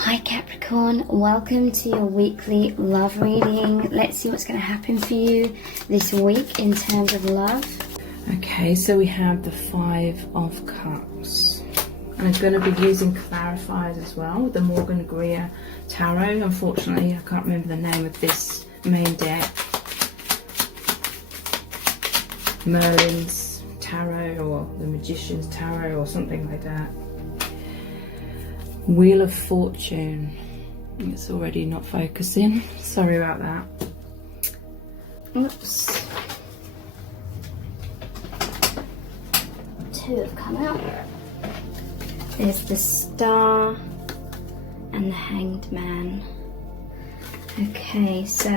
Hi Capricorn, welcome to your weekly love reading. Let's see what's going to happen for you this week in terms of love. Okay, so we have the Five of Cups. I'm going to be using clarifiers as well with the Morgan Greer Tarot. Unfortunately, I can't remember the name of this main deck. Merlin's Tarot or the Magician's Tarot or something like that. Wheel of Fortune. It's already not focusing. Sorry about that. Oops. Two have come out. There's the Star and the Hanged Man. Okay, so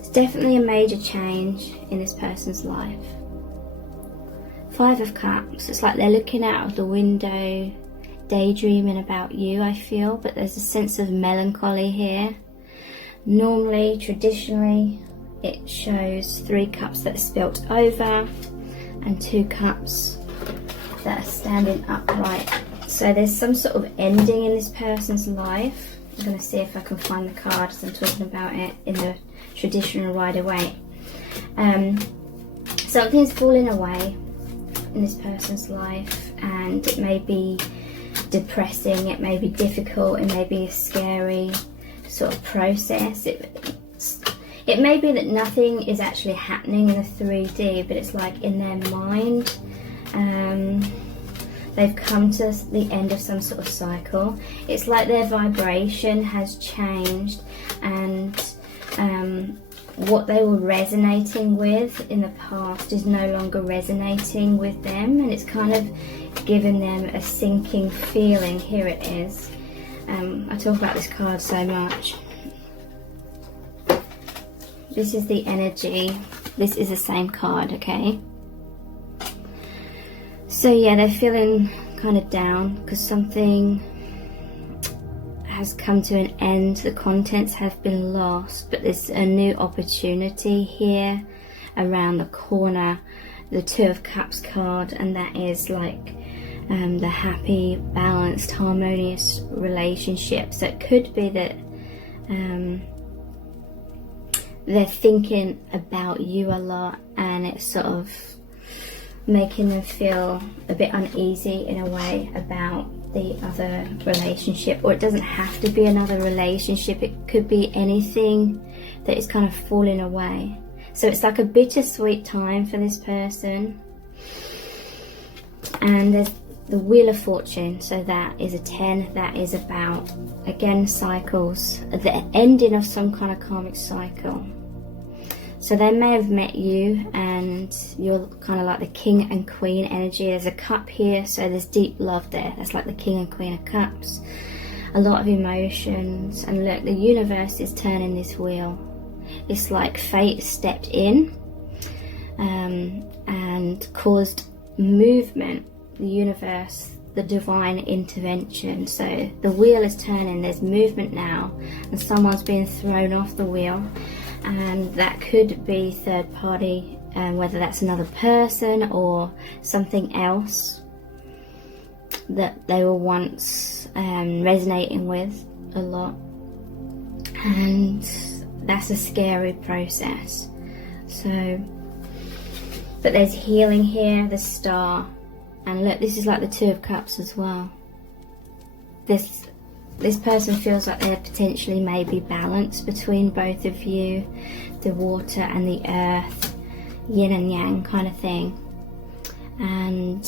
it's definitely a major change in this person's life. Five of Cups, it's like they're looking out of the window, daydreaming about you, I feel, but there's a sense of melancholy here. Normally, traditionally, it shows 3 cups that are spilt over and 2 cups that are standing upright. So there's some sort of ending in this person's life. I'm going to see if I can find the card as I'm talking about it in the traditional Rider-Waite. Something's falling away in this person's life, and it may be depressing, it may be difficult, it may be a scary sort of process. It may be that nothing is actually happening in the 3D, but it's like in their mind they've come to the end of some sort of cycle. It's like their vibration has changed, and what they were resonating with in the past is no longer resonating with them, and it's kind of given them a sinking feeling. Here it is. I talk about this card so much. This is the energy. This is the same card, okay? So yeah, they're feeling kind of down because something has come to an end. The contents have been lost, but there's a new opportunity here around the corner. The Two of Cups card, and that is like the happy, balanced, harmonious relationship. So it could be that they're thinking about you a lot, and it's sort of making them feel a bit uneasy in a way about the other relationship. Or it doesn't have to be another relationship, it could be anything that is kind of falling away. So it's like a bittersweet time for this person. And there's the Wheel of Fortune, so that is a 10. That is about, again, cycles, the ending of some kind of karmic cycle. So they may have met you and you're kind of like the King and Queen energy. There's a cup here, so there's deep love there. That's like the King and Queen of Cups. A lot of emotions, and look, the universe is turning this wheel. It's like fate stepped in and caused movement. The universe, the divine intervention. So the wheel is turning, there's movement now, and someone's being thrown off the wheel. And that could be third party, whether that's another person or something else that they were once resonating with a lot. And that's a scary process. So, but there's healing here, the Star, and look, this is like the Two of Cups as well. This person feels like there potentially may be balance between both of you, the water and the earth, yin and yang kind of thing. And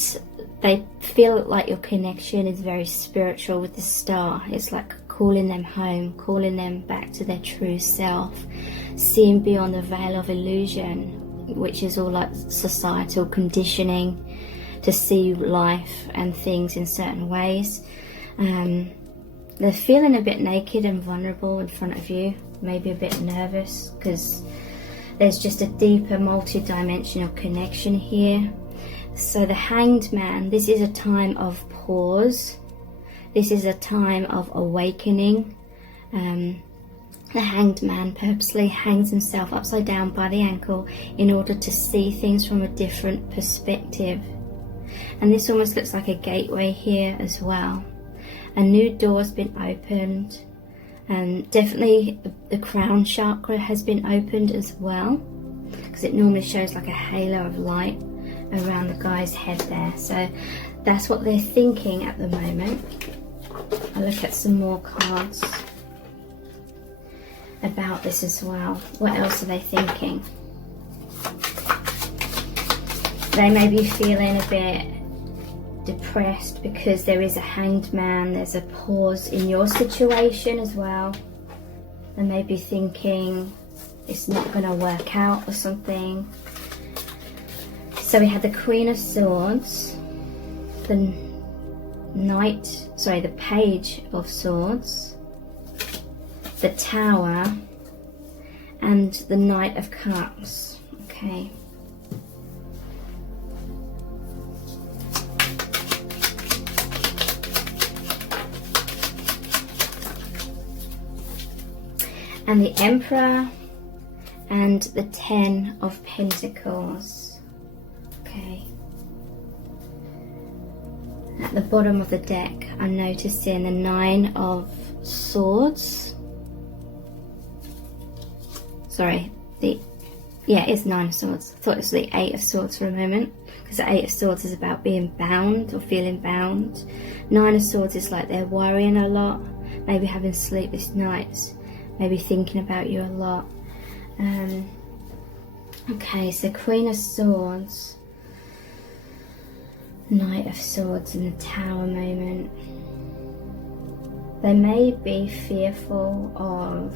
they feel like your connection is very spiritual with the Star. It's like calling them home, calling them back to their true self, seeing beyond the veil of illusion, which is all like societal conditioning to see life and things in certain ways. They're feeling a bit naked and vulnerable in front of you, maybe a bit nervous, because there's just a deeper multi-dimensional connection here. So the Hanged Man, this is a time of pause. This is a time of awakening. The Hanged Man purposely hangs himself upside down by the ankle in order to see things from a different perspective. And this almost looks like a gateway here as well. A new door's been opened, and definitely the crown chakra has been opened as well, because it normally shows like a halo of light around the guy's head there. So that's what they're thinking at the moment. I'll look at some more cards about this as well. What else are they thinking? They may be feeling a bit depressed because there is a Hanged Man. There's a pause in your situation as well. They may be thinking it's not going to work out or something. So we had the Queen of Swords, the Page of Swords, the Tower, and the Knight of Cups. Okay. And the Emperor and the Ten of Pentacles. Okay. At the bottom of the deck, I'm noticing the Nine of Swords. Sorry, it's Nine of Swords. I thought it was the Eight of Swords for a moment, because the Eight of Swords is about being bound or feeling bound. Nine of Swords is like they're worrying a lot, maybe having sleepless nights, maybe thinking about you a lot. Okay, so Queen of Swords, Knight of Swords, and the Tower moment. They may be fearful of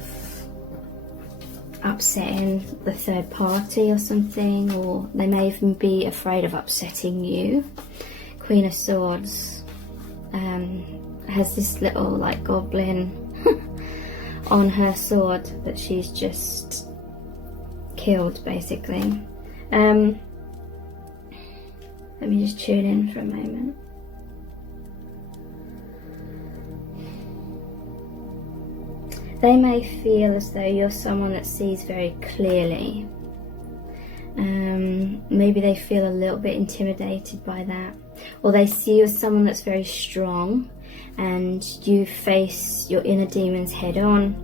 upsetting the third party or something, or they may even be afraid of upsetting you. Queen of Swords has this little like goblin on her sword that she's just killed, basically. Let me just tune in for a moment. They may feel as though you're someone that sees very clearly. Maybe they feel a little bit intimidated by that. Or they see you as someone that's very strong and you face your inner demons head on.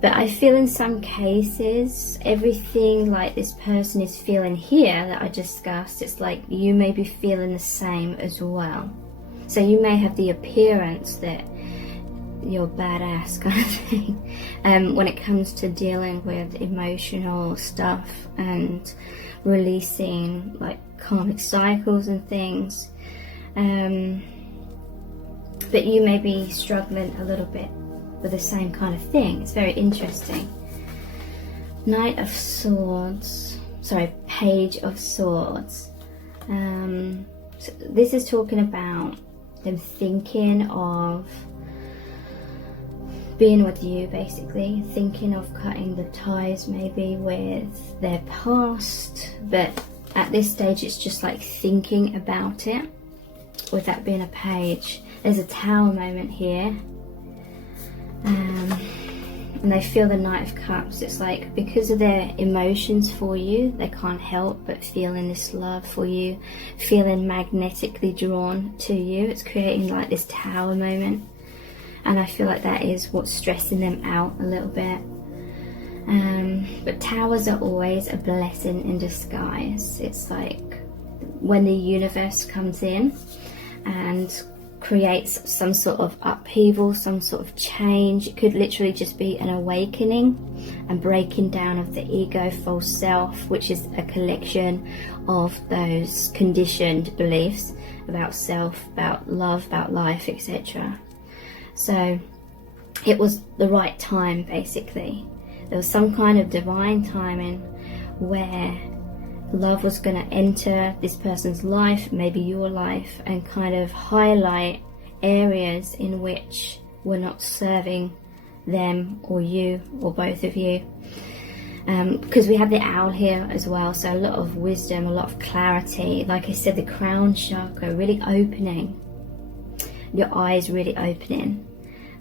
But I feel in some cases, everything like this person is feeling here that I discussed, it's like you may be feeling the same as well. So you may have the appearance that you're badass kind of thing when it comes to dealing with emotional stuff and releasing like karmic cycles and things. But you may be struggling a little bit with the same kind of thing. It's very interesting. Knight of Swords, sorry, Page of Swords. So this is talking about them thinking of being with you, basically, thinking of cutting the ties maybe with their past, but at this stage it's just like thinking about it, with that being a page. There's a Tower moment here, and they feel the Knight of Cups. It's like because of their emotions for you, they can't help but feeling this love for you, feeling magnetically drawn to you. It's creating like this Tower moment, and I feel like that is what's stressing them out a little bit. But towers are always a blessing in disguise. It's like when the universe comes in and creates some sort of upheaval, some sort of change. It could literally just be an awakening and breaking down of the ego, false self, which is a collection of those conditioned beliefs about self, about love, about life, etc. So it was the right time, basically. There was some kind of divine timing where love was going to enter this person's life, maybe your life, and kind of highlight areas in which were not serving them or you or both of you. Because we have the owl here as well, so a lot of wisdom, a lot of clarity. Like I said, the crown chakra really opening. your eyes really opening.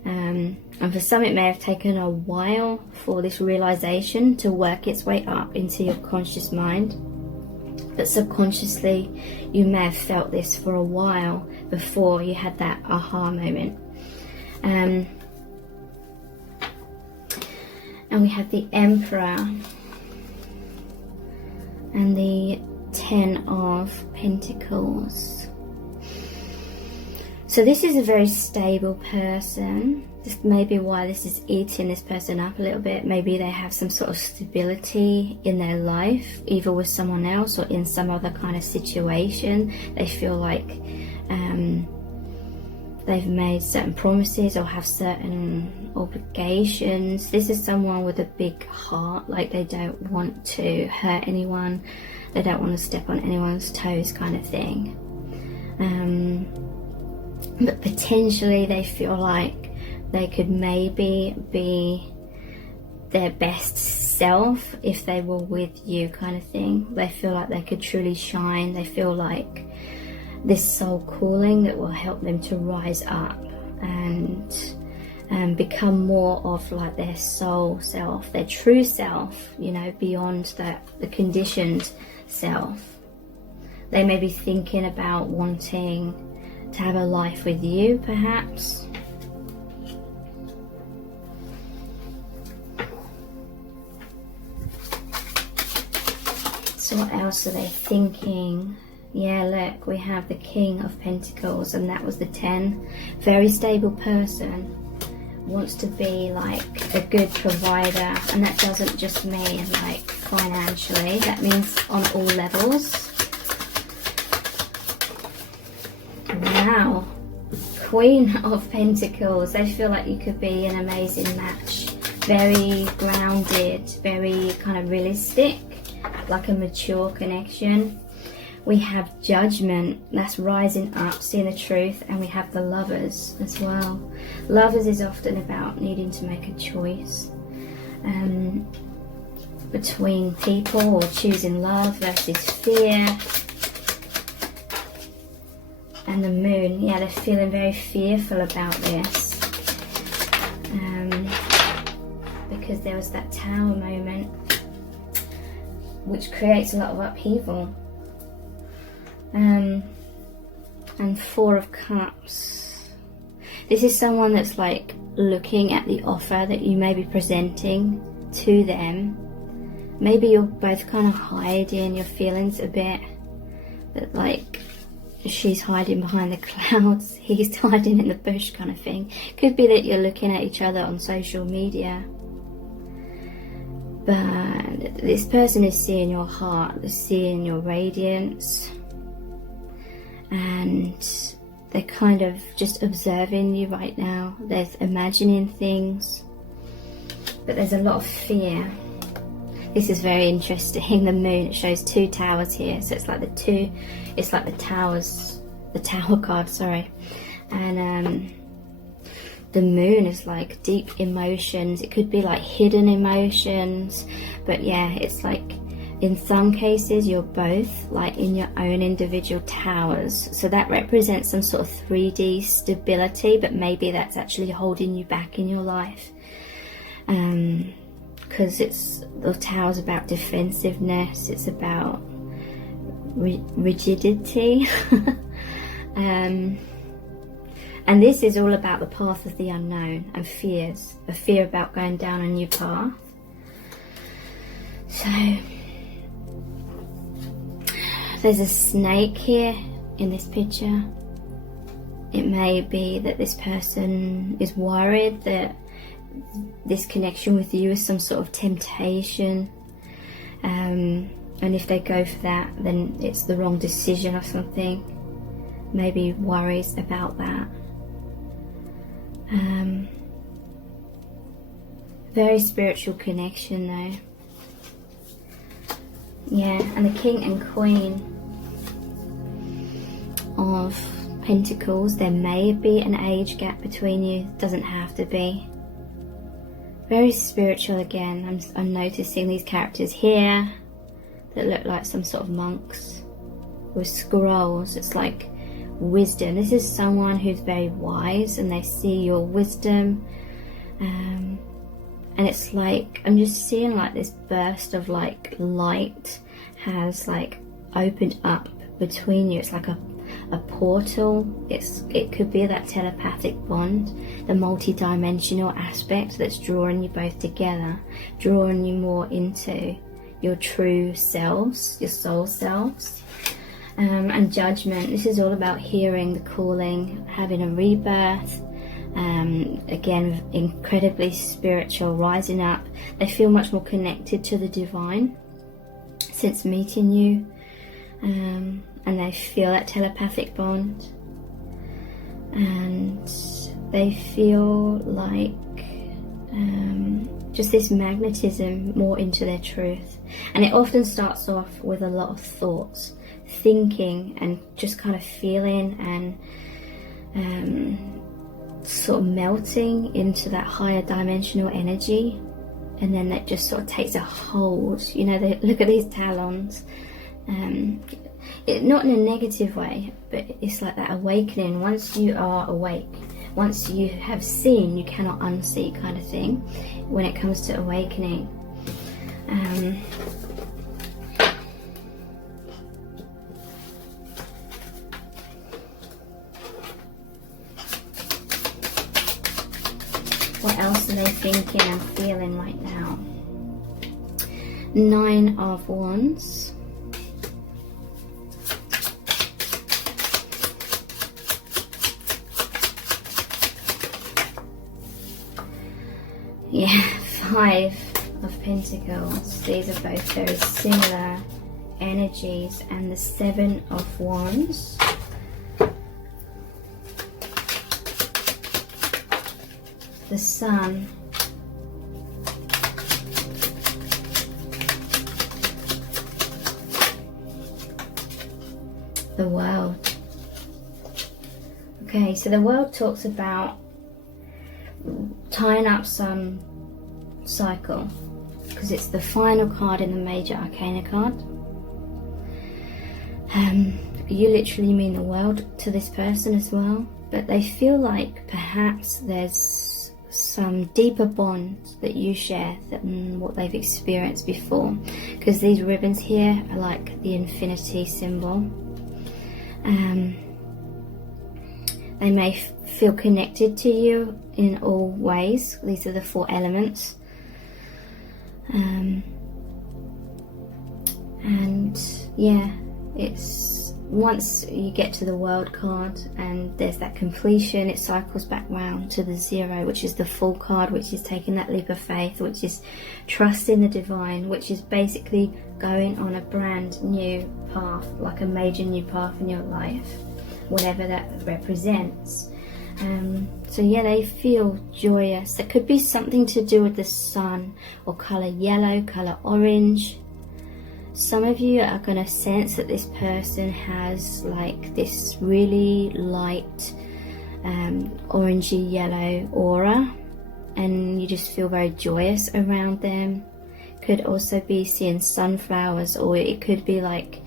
And for some it may have taken a while for this realization to work its way up into your conscious mind, but subconsciously you may have felt this for a while before you had that aha moment. And we have the Emperor and the Ten of Pentacles. So this is a very stable person. This may be why this is eating this person up a little bit. Maybe they have some sort of stability in their life, either with someone else or in some other kind of situation. They feel like they've made certain promises or have certain obligations. This is someone with a big heart, like they don't want to hurt anyone, they don't want to step on anyone's toes kind of thing. But potentially they feel like they could maybe be their best self if they were with you kind of thing. They feel like they could truly shine. They feel like this soul calling that will help them to rise up and become more of like their soul self, their true self, you know, beyond the conditioned self. They may be thinking about wanting to have a life with you, perhaps. So what else are they thinking? Yeah, look, we have the King of Pentacles, and that was the 10. Very stable person, wants to be like a good provider, and that doesn't just mean like financially, that means on all levels. Wow, Queen of Pentacles. They feel like you could be an amazing match. Very grounded, very kind of realistic, like a mature connection. We have Judgment, that's rising up, seeing the truth, and we have the Lovers as well. Lovers is often about needing to make a choice between people, or choosing love versus fear. And the Moon, yeah, they're feeling very fearful about this because there was that Tower moment which creates a lot of upheaval. And Four of Cups. This is someone that's like looking at the offer that you may be presenting to them. Maybe you're both kind of hiding your feelings a bit, that like she's hiding behind the clouds, he's hiding in the bush kind of thing. Could be that you're looking at each other on social media, but this person is seeing your heart, they're seeing your radiance, and they're kind of just observing you right now. They're imagining things, but there's a lot of fear. This is very interesting. The Moon, it shows 2 towers here, so it's like the towers, the Tower card, sorry. And the Moon is like deep emotions. It could be like hidden emotions, but yeah, it's like in some cases you're both like in your own individual towers, so that represents some sort of 3D stability, but maybe that's actually holding you back in your life. Because it's the Tower's about defensiveness, it's about rigidity. And this is all about the path of the unknown and fears, a fear about going down a new path. So there's a snake here in this picture. It may be that this person is worried that this connection with you is some sort of temptation, and if they go for that, then it's the wrong decision or something. Maybe worries about that. Very spiritual connection though. Yeah, and the King and Queen of Pentacles, there may be an age gap between you, doesn't have to be. Very spiritual again. I'm noticing these characters here that look like some sort of monks with scrolls. It's like wisdom. This is someone who's very wise, and they see your wisdom. And it's like, I'm just seeing like this burst of like light has like opened up between you. It's like a portal. It could be that telepathic bond, the multi-dimensional aspect that's drawing you both together, drawing you more into your true selves, your soul selves. And judgment, this is all about hearing the calling, having a rebirth. Again, incredibly spiritual, rising up. They feel much more connected to the divine since meeting you, and they feel that telepathic bond, and they feel like just this magnetism more into their truth. And it often starts off with a lot of thoughts, thinking, and just kind of feeling, and sort of melting into that higher dimensional energy. And then that just sort of takes a hold. You know, look at these talons. Not in a negative way, but it's like that awakening. Once you are awake, once you have seen, you cannot unsee, kind of thing, when it comes to awakening. What else are they thinking and feeling right now? 9 of Wands. Yeah, 5 of Pentacles. These are both very similar energies. And the 7 of Wands. The Sun. The World. Okay, so the World talks about tying up some cycle, because it's the final card in the Major Arcana card. You literally mean the world to this person as well, but they feel like perhaps there's some deeper bond that you share than what they've experienced before, because these ribbons here are like the infinity symbol. They may feel connected to you in all ways. These are the 4 elements. And yeah, it's once you get to the World card and there's that completion, it cycles back round to the 0, which is the Full card, which is taking that leap of faith, which is trusting the divine, which is basically going on a brand new path, like a major new path in your life, whatever that represents. So yeah, they feel joyous. It could be something to do with the sun, or colour yellow, colour orange. Some of you are going to sense that this person has like this really light orangey yellow aura, and you just feel very joyous around them. Could also be seeing sunflowers, or it could be like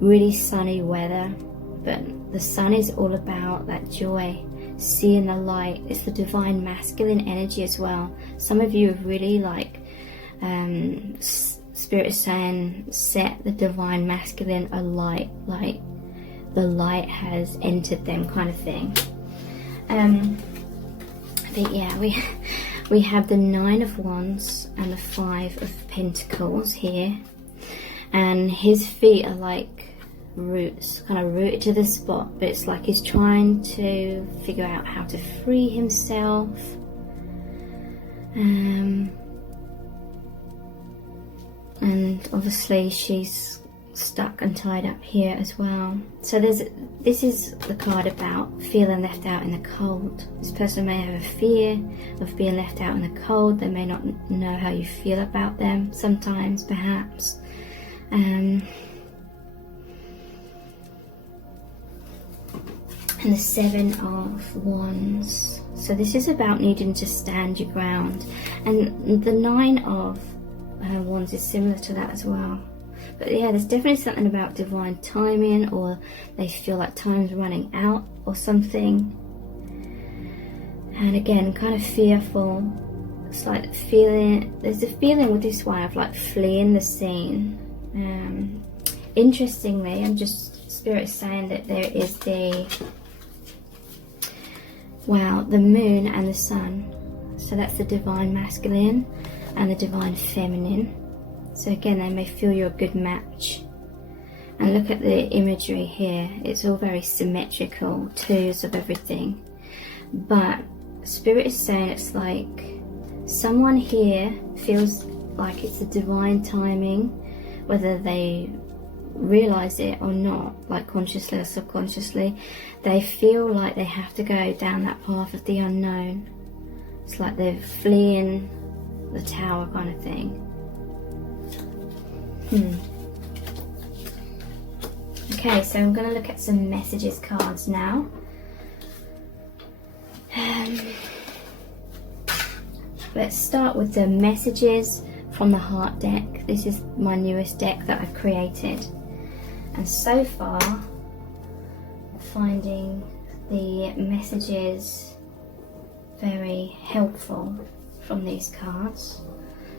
really sunny weather. But the sun is all about that joy, seeing the light. It's the divine masculine energy as well. Some of you have really like Spirit is saying set the divine masculine alight, like the light has entered them, kind of thing. But yeah, we have the 9 of Wands and the 5 of Pentacles here, and his feet are like roots, kind of rooted to the spot, but it's like he's trying to figure out how to free himself. And obviously she's stuck and tied up here as well. So this is the card about feeling left out in the cold. This person may have a fear of being left out in the cold. They may not know how you feel about them sometimes, perhaps. And the 7 of Wands. So this is about needing to stand your ground. And the 9 of Wands is similar to that as well. But yeah, there's definitely something about divine timing, or they feel like time's running out or something. And again, kind of fearful. It's like feeling, there's a feeling with this one of like fleeing the scene. Interestingly, Spirit is saying that there is the moon and the sun. So that's the divine masculine and the divine feminine. So again, they may feel you're a good match. And look at the imagery here. It's all very symmetrical, twos of everything. But Spirit is saying it's like someone here feels like it's a divine timing, whether they realize it or not, like consciously or subconsciously. They feel like they have to go down that path of the unknown. It's like they're fleeing the tower kind of thing. Okay, so I'm going to look at some messages cards now. Let's start with the messages from the heart deck. This is my newest deck that I've created. And so far, I'm finding the messages very helpful from these cards.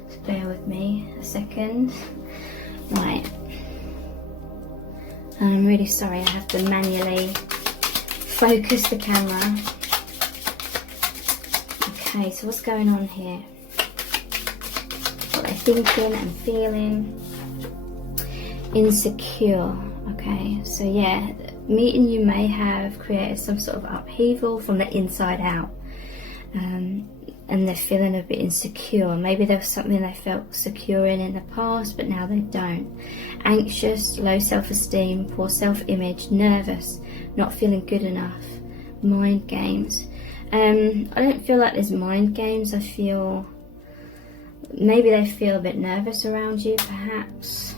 So bear with me a second. Right. And I'm really sorry, I have to manually focus the camera. Okay, so what's going on here? What they're thinking and feeling. Insecure. Okay, so yeah, meeting you may have created some sort of upheaval from the inside out. And they're feeling a bit insecure. Maybe there was something they felt secure in the past, but now they don't. Anxious, low self-esteem, poor self-image, nervous, not feeling good enough, mind games. I don't feel like there's mind games. I feel maybe they feel a bit nervous around you, perhaps.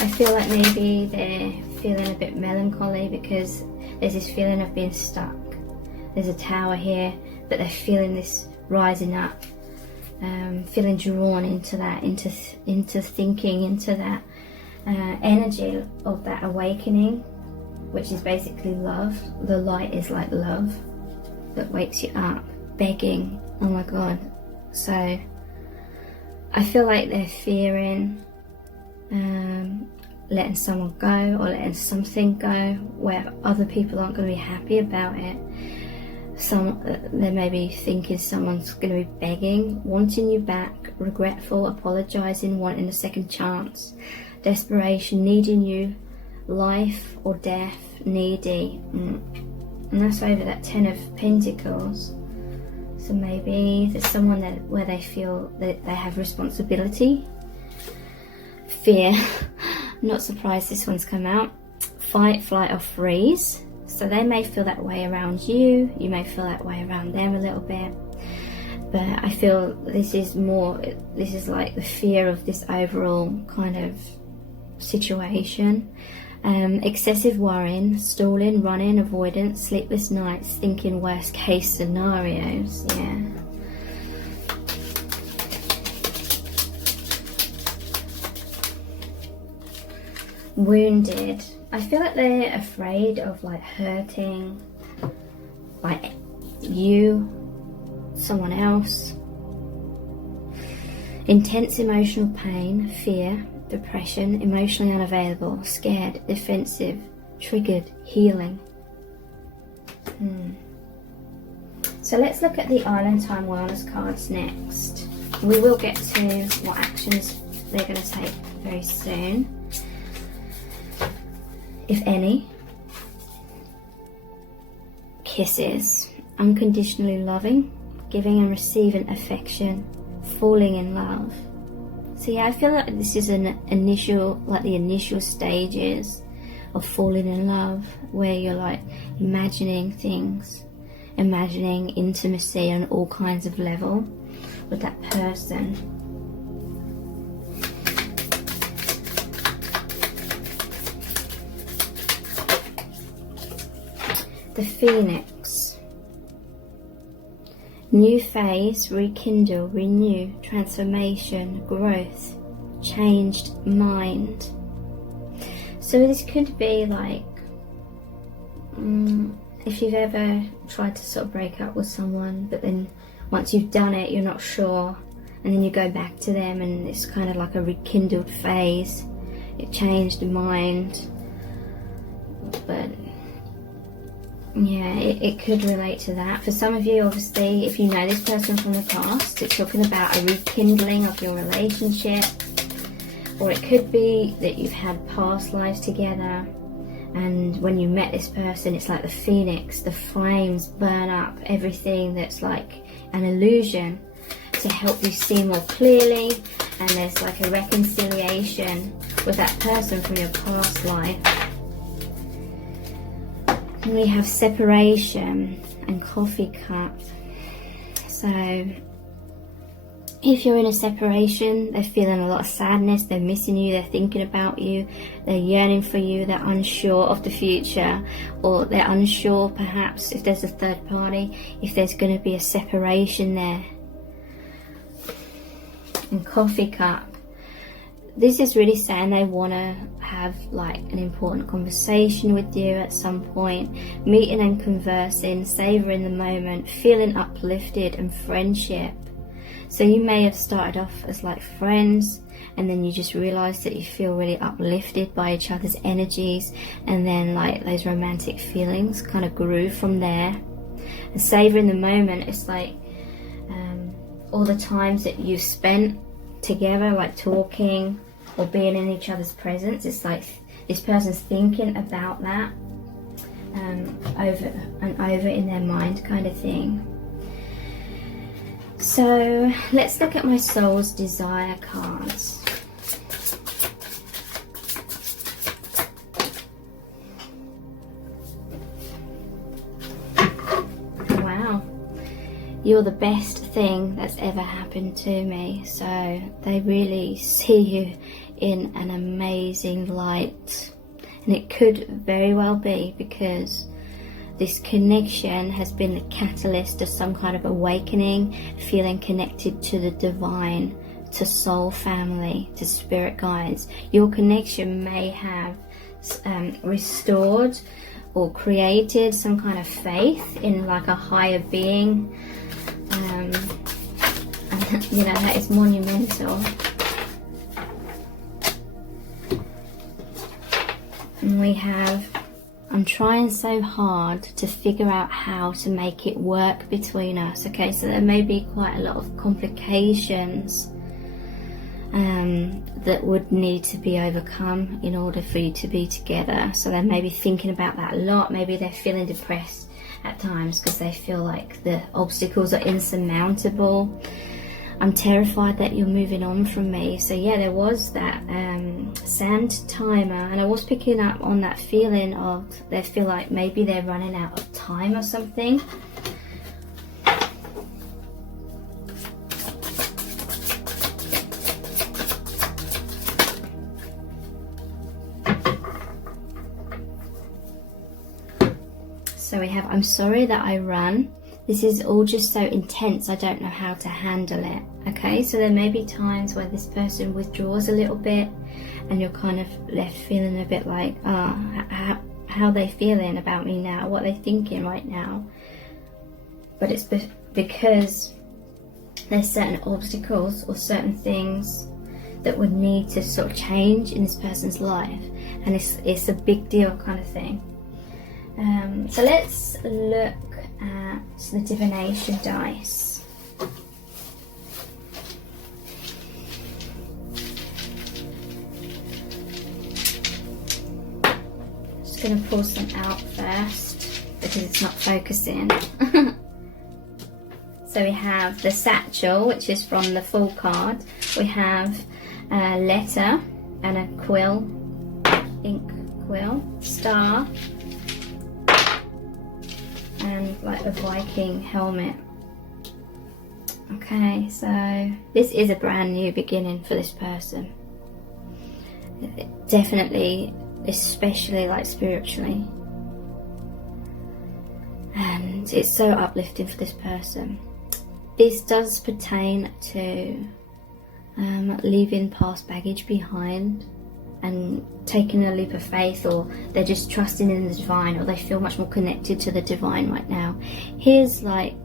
I feel like maybe they're feeling a bit melancholy because there's this feeling of being stuck. There's a tower here, but they're feeling this rising up, feeling drawn into that, into thinking, into that energy of that awakening, which is basically love. The light is like love that wakes you up, begging. Oh my God. So I feel like they're fearing letting someone go, or letting something go where other people aren't going to be happy about it. They may be thinking someone's going to be begging, wanting you back, regretful, apologising, wanting a second chance, desperation, needing you, life or death, needy. And that's over that 10 of Pentacles. So maybe there's someone where they feel that they have responsibility. Fear. Not surprised this one's come out. Fight, flight or freeze. So they may feel that way around you. You may feel that way around them a little bit. But I feel this is like the fear of this overall kind of situation. Excessive worrying, stalling, running, avoidance, sleepless nights, thinking worst case scenarios. Yeah. Wounded. I feel like they're afraid of like hurting like you, someone else. Intense emotional pain, fear, depression, emotionally unavailable, scared, defensive, triggered, healing. So let's look at the Island Time Wellness cards next. We will get to what actions they're going to take very soon, if any. Kisses. Unconditionally loving, giving and receiving affection, falling in love. So yeah, I feel like this is the initial stages of falling in love, where you're like imagining things, imagining intimacy on all kinds of level with that person. the Phoenix. New phase, rekindle, renew, transformation, growth, changed mind. So this could be like, if you've ever tried to sort of break up with someone, but then once you've done it, you're not sure, and then you go back to them and it's kind of like a rekindled phase. It changed mind. But yeah, it could relate to that. For some of you, obviously, if you know this person from the past, it's talking about a rekindling of your relationship. Or it could be that you've had past lives together, and when you met this person, it's like the phoenix, the flames burn up everything that's like an illusion to help you see more clearly, and there's like a reconciliation with that person from your past life. And we have separation and coffee cup. So if you're in a separation, they're feeling a lot of sadness, they're missing you, they're thinking about you, they're yearning for you, they're unsure of the future, or they're unsure perhaps if there's a third party, if there's going to be a separation there. And coffee cup. This is really saying they want to have like an important conversation with you at some point, meeting and conversing, savouring the moment, feeling uplifted, and friendship. So you may have started off as like friends, and then you just realised that you feel really uplifted by each other's energies, and then like those romantic feelings kind of grew from there. And savouring the moment, it's like all the times that you've spent together, like talking or being in each other's presence. It's like this person's thinking about that over and over in their mind, kind of thing. So let's look at my soul's desire cards. Wow, you're the best thing that's ever happened to me. So they really see you in an amazing light, and it could very well be because this connection has been the catalyst of some kind of awakening, feeling connected to the divine, to soul family, to spirit guides. Your connection may have restored or created some kind of faith in like a higher being. And you know, that is monumental. And we have, I'm trying so hard to figure out how to make it work between us. Okay, so there may be quite a lot of complications that would need to be overcome in order for you to be together. So they may be thinking about that a lot. Maybe they're feeling depressed at times because they feel like the obstacles are insurmountable. I'm terrified that you're moving on from me. So yeah, there was that sand timer, and I was picking up on that feeling of they feel like maybe they're running out of time or something. So we have, I'm sorry that I run. This is all just so intense, I don't know how to handle it. Okay, so there may be times where this person withdraws a little bit and you're kind of left feeling a bit like, how are they feeling about me now? What are they thinking right now? But it's because there's certain obstacles or certain things that would need to sort of change in this person's life. And it's a big deal kind of thing. So let's look at the divination dice. Just going to pull some out first because it's not focusing. So we have the satchel, which is from the full card. We have a letter and a quill, ink quill, star, and like a Viking helmet. Okay, so this is a brand new beginning for this person. Definitely, especially like spiritually. And it's so uplifting for this person. This does pertain to leaving past baggage behind and taking a leap of faith, or they're just trusting in the divine, or they feel much more connected to the divine right now. Here's like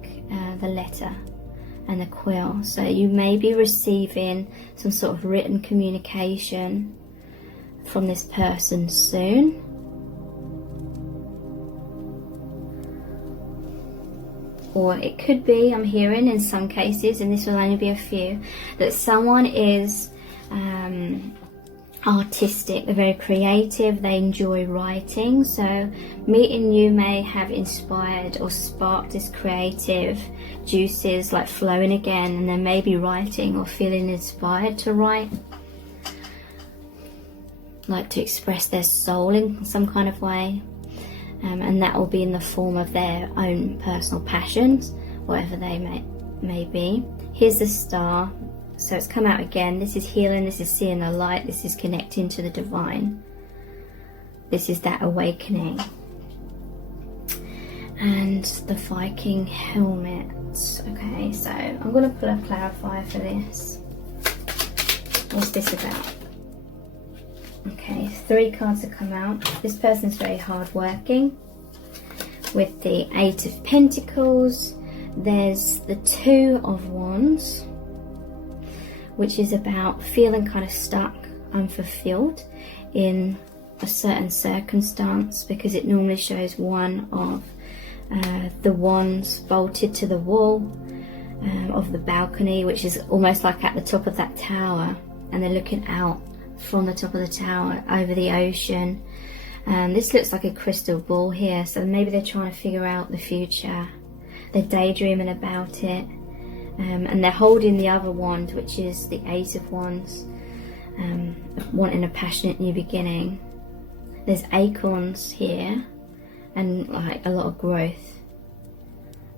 the letter and the quill. So you may be receiving some sort of written communication from this person soon. Or it could be, I'm hearing in some cases, and this will only be a few, that someone is artistic, they're very creative, they enjoy writing. So meeting you may have inspired or sparked this creative juices like flowing again, and they may be writing or feeling inspired to write, like to express their soul in some kind of way. And that will be in the form of their own personal passions, whatever they may be. Here's the star. So it's come out again. This is healing, this is seeing the light, this is connecting to the divine. This is that awakening. And the Viking helmet. Okay, so I'm going to pull a clarifier for this. What's this about? Okay, 3 cards have come out. This person's very hardworking. With the 8 of Pentacles, there's the 2 of Wands, which is about feeling kind of stuck, unfulfilled in a certain circumstance, because it normally shows one of the wands bolted to the wall of the balcony, which is almost like at the top of that tower, and they're looking out from the top of the tower over the ocean. This looks like a crystal ball here, so maybe they're trying to figure out the future. They're daydreaming about it, and they're holding the other wand, which is the 8 of Wands, wanting a passionate new beginning. There's acorns here and like a lot of growth.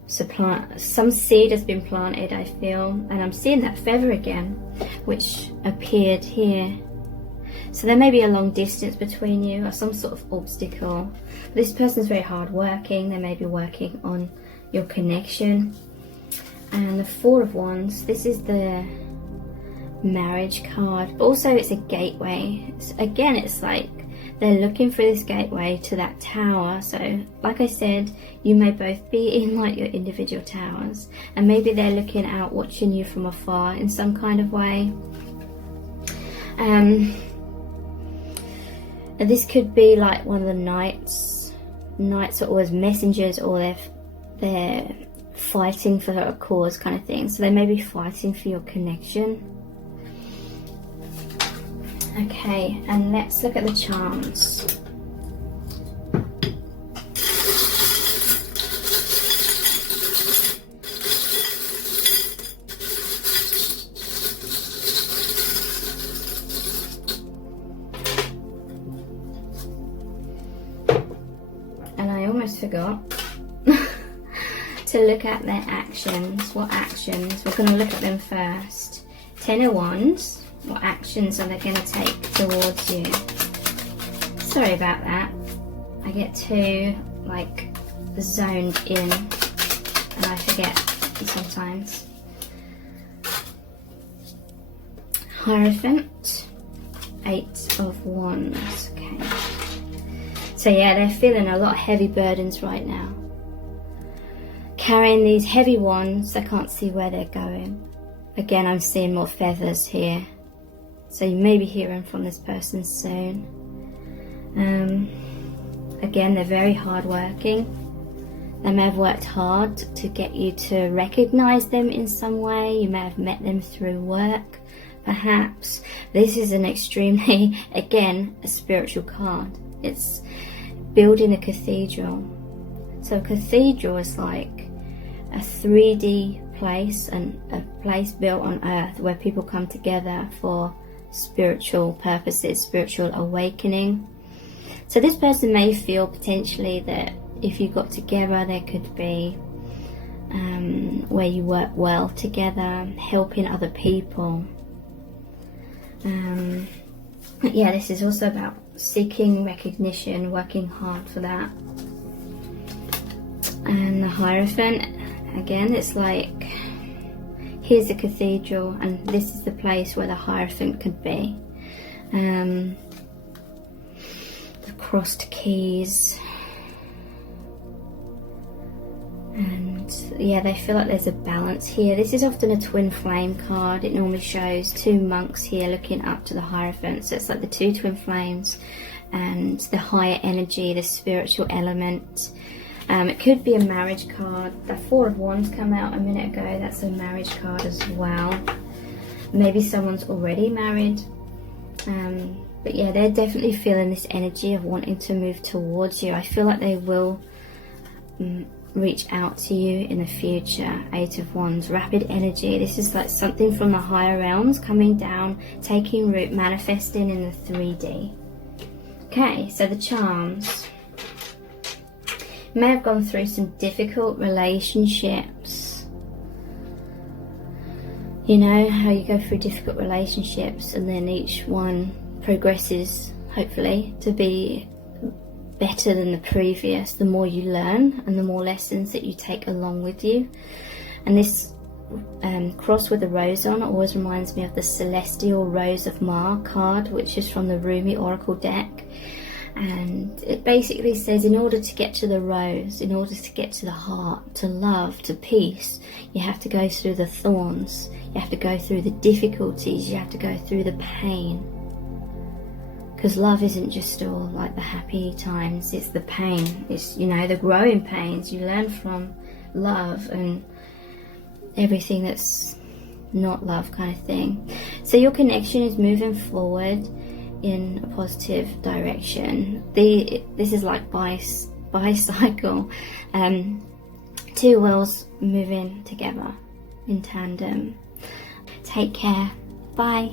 So some seed has been planted, I feel, and I'm seeing that feather again, which appeared here. So there may be a long distance between you, or some sort of obstacle. This person's very hard working. They may be working on your connection. And the 4 of Wands, this is the marriage card. Also, it's a gateway. Again, it's like they're looking for this gateway to that tower. So like I said, you may both be in like your individual towers, and maybe they're looking out, watching you from afar in some kind of way. This could be like one of the knights. Knights are always messengers, or they're fighting for a cause kind of thing. So they may be fighting for your connection. Okay, and let's look at the charms. And I almost forgot to look at their actions. What actions? We're going to look at them first. 10 of Wands. What actions are they going to take towards you? Sorry about that. I get too like zoned in and I forget sometimes. Hierophant. 8 of Wands. Okay. So yeah, they're feeling a lot of heavy burdens right now. Carrying these heavy wands, they can't see where they're going. Again, I'm seeing more feathers here. So you may be hearing from this person soon. Again, they're very hardworking. They may have worked hard to get you to recognize them in some way. You may have met them through work, perhaps. This is an extremely, again, a spiritual card. It's building a cathedral. So a cathedral is like a 3D place, and a place built on earth where people come together for spiritual purposes, spiritual awakening. So this person may feel potentially that if you got together, there could be where you work well together, helping other people. Yeah, this is also about seeking recognition, working hard for that. And the Hierophant, again, it's like, here's the cathedral and this is the place where the Hierophant could be. The crossed keys. And yeah, they feel like there's a balance here. This is often a twin flame card. It normally shows two monks here looking up to the Hierophant. So it's like the two twin flames and the higher energy, the spiritual element. It could be a marriage card. The Four of Wands come out a minute ago. That's a marriage card as well. Maybe someone's already married. But yeah, they're definitely feeling this energy of wanting to move towards you. I feel like they will reach out to you in the future. Eight of Wands, rapid energy. This is like something from the higher realms coming down, taking root, manifesting in the 3D. Okay, so the charms. You may have gone through some difficult relationships. You know how you go through difficult relationships and then each one progresses, hopefully, to be better than the previous. The more you learn and the more lessons that you take along with you. And this cross with a rose on always reminds me of the Celestial Rose of Ma card, which is from the Rumi Oracle deck. And it basically says, in order to get to the rose, in order to get to the heart, to love, to peace, you have to go through the thorns, you have to go through the difficulties, you have to go through the pain. Because love isn't just all like the happy times, it's the pain, it's, you know, the growing pains. You learn from love and everything that's not love, kind of thing. So your connection is moving forward in a positive direction. This is like bicycle, two wheels moving together in tandem. Take care. Bye.